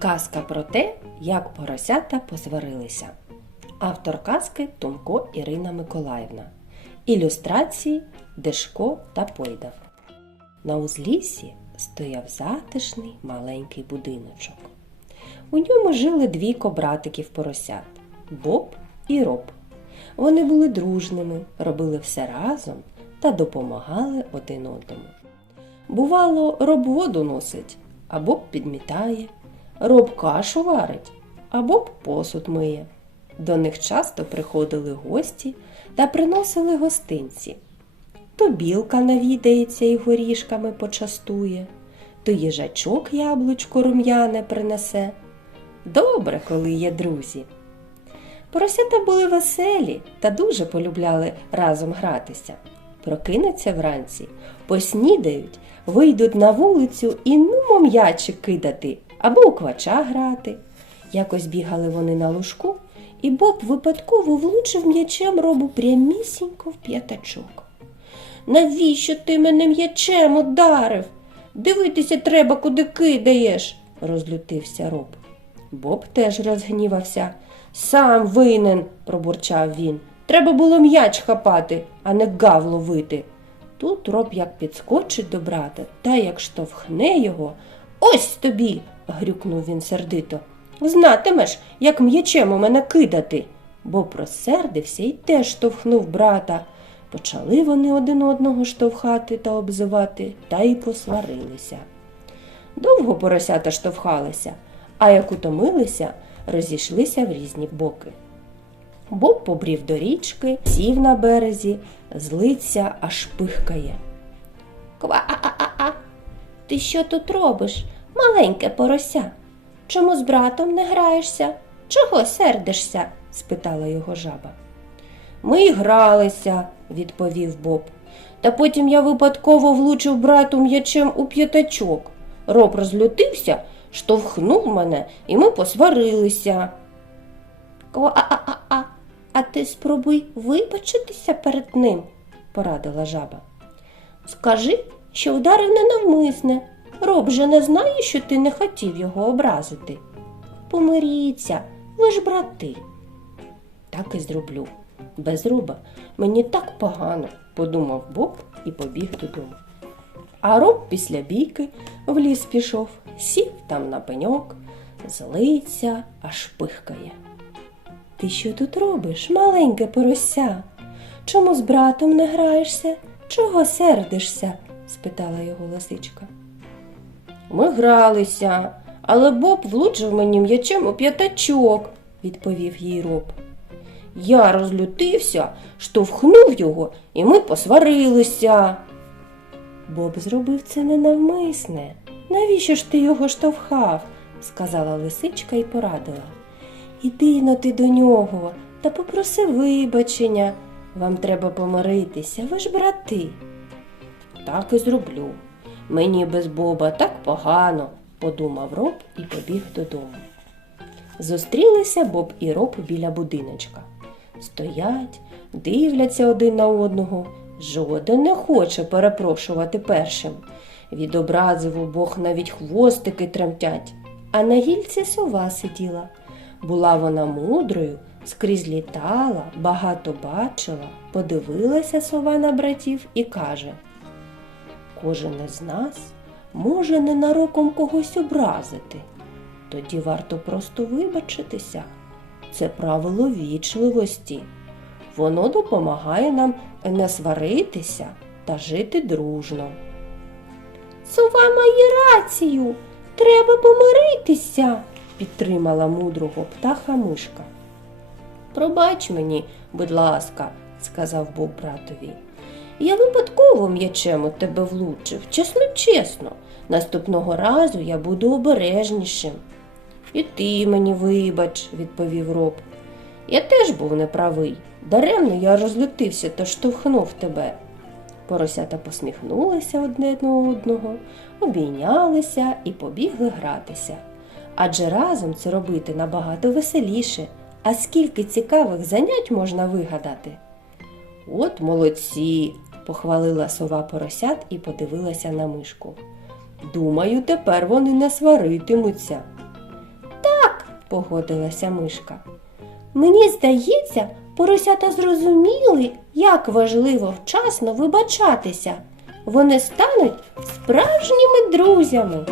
Казка про те, як поросята посварилися. Автор казки Томко Ірина Миколаївна. Ілюстрації Дешко та Пойдав. На узліссі стояв затишний маленький будиночок. У ньому жили двійко братиків поросят Боб і Роб. Вони були дружними, робили все разом та допомагали один одному. Бувало, роб воду носить, а Боб підмітає, роб кашу варить, а Боб посуд миє. До них часто приходили гості та приносили гостинці. То білка навідається і горішками почастує, то їжачок яблучко рум'яне принесе. Добре, коли є друзі. Поросята були веселі та дуже полюбляли разом гратися. Прокинуться вранці, поснідають, вийдуть на вулицю і нумо м'ячик кидати або у квача грати. Якось бігали вони на лужку, і Боб випадково влучив м'ячем робу прямісінько в п'ятачок. Навіщо ти мене м'ячем ударив? Дивитися треба, куди кидаєш, розлютився роб. Боб теж розгнівався. Сам винен, пробурчав він. Треба було м'яч хапати, а не гав ловити. Тут роб як підскочить до брата та як штовхне його. Ось тобі. Грюкнув він сердито. Знатимеш, як м'ячем у мене кидати. Боб розсердився і теж штовхнув брата. Почали вони один одного штовхати та обзивати, та й посварилися. Довго поросята штовхалися, а як утомилися, розійшлися в різні боки. Боб побрів до річки, сів на березі, злиться, аж пихкає. Ква-а-а-а! Ти що тут робиш, маленьке порося? Чому з братом не граєшся? Чого сердишся? спитала його жаба. Ми й гралися, відповів Боб. Та потім я випадково влучив брату м'ячем у п'ятачок. Роб розлютився, штовхнув мене, і ми посварилися. Ква-а-а-а, а ти спробуй вибачитися перед ним, порадила жаба. Скажи, що вдарив ненавмисне. Роб же не знає, що ти не хотів його образити. Помиріться, ви ж брати. Так і зроблю. Без роба мені так погано, подумав Боб і побіг додому. А роб після бійки в ліс пішов, сів там на пеньок, злиться, аж пихкає. Ти що тут робиш, маленьке порося? Чому з братом не граєшся? Чого сердишся? спитала його лисичка. Ми гралися, але Боб влучив мені м'ячем у п'ятачок, відповів їй роб. Я розлютився, штовхнув його, і ми посварилися. Боб зробив це ненавмисне. Навіщо ж ти його штовхав? сказала лисичка і порадила. Іди но ти до нього та попроси вибачення. Вам треба помиритися, ви ж брати. Так і зроблю. Мені без Боба так погано, подумав роб і побіг додому. Зустрілися Боб і роб біля будиночка. Стоять, дивляться один на одного. Жоден не хоче перепрошувати першим. Від образи обох навіть хвостики тремтять, а на гільці сова сиділа. Була вона мудрою, скрізь літала, багато бачила, подивилася сова на братів і каже Кожен із нас може ненароком когось образити. Тоді варто просто вибачитися. Це правило вічливості. Воно допомагає нам не сваритися та жити дружно. Сова має рацію, треба помиритися, підтримала мудрого птаха мишка. Пробач мені, будь ласка, сказав Боб братові. Я випадково м'ячем у тебе влучив, чесно, чесно. Наступного разу я буду обережнішим. І ти мені вибач, відповів роб. Я теж був неправий. Даремно я розлютився та штовхнув тебе. Поросята посміхнулися одне до одного, обійнялися і побігли гратися. Адже разом це робити набагато веселіше, а скільки цікавих занять можна вигадати. От молодці, похвалила сова поросят і подивилася на мишку. Думаю, тепер вони не сваритимуться. погодилася мишка. Мені здається, поросята зрозуміли, як важливо вчасно вибачатися. Вони стануть справжніми друзями.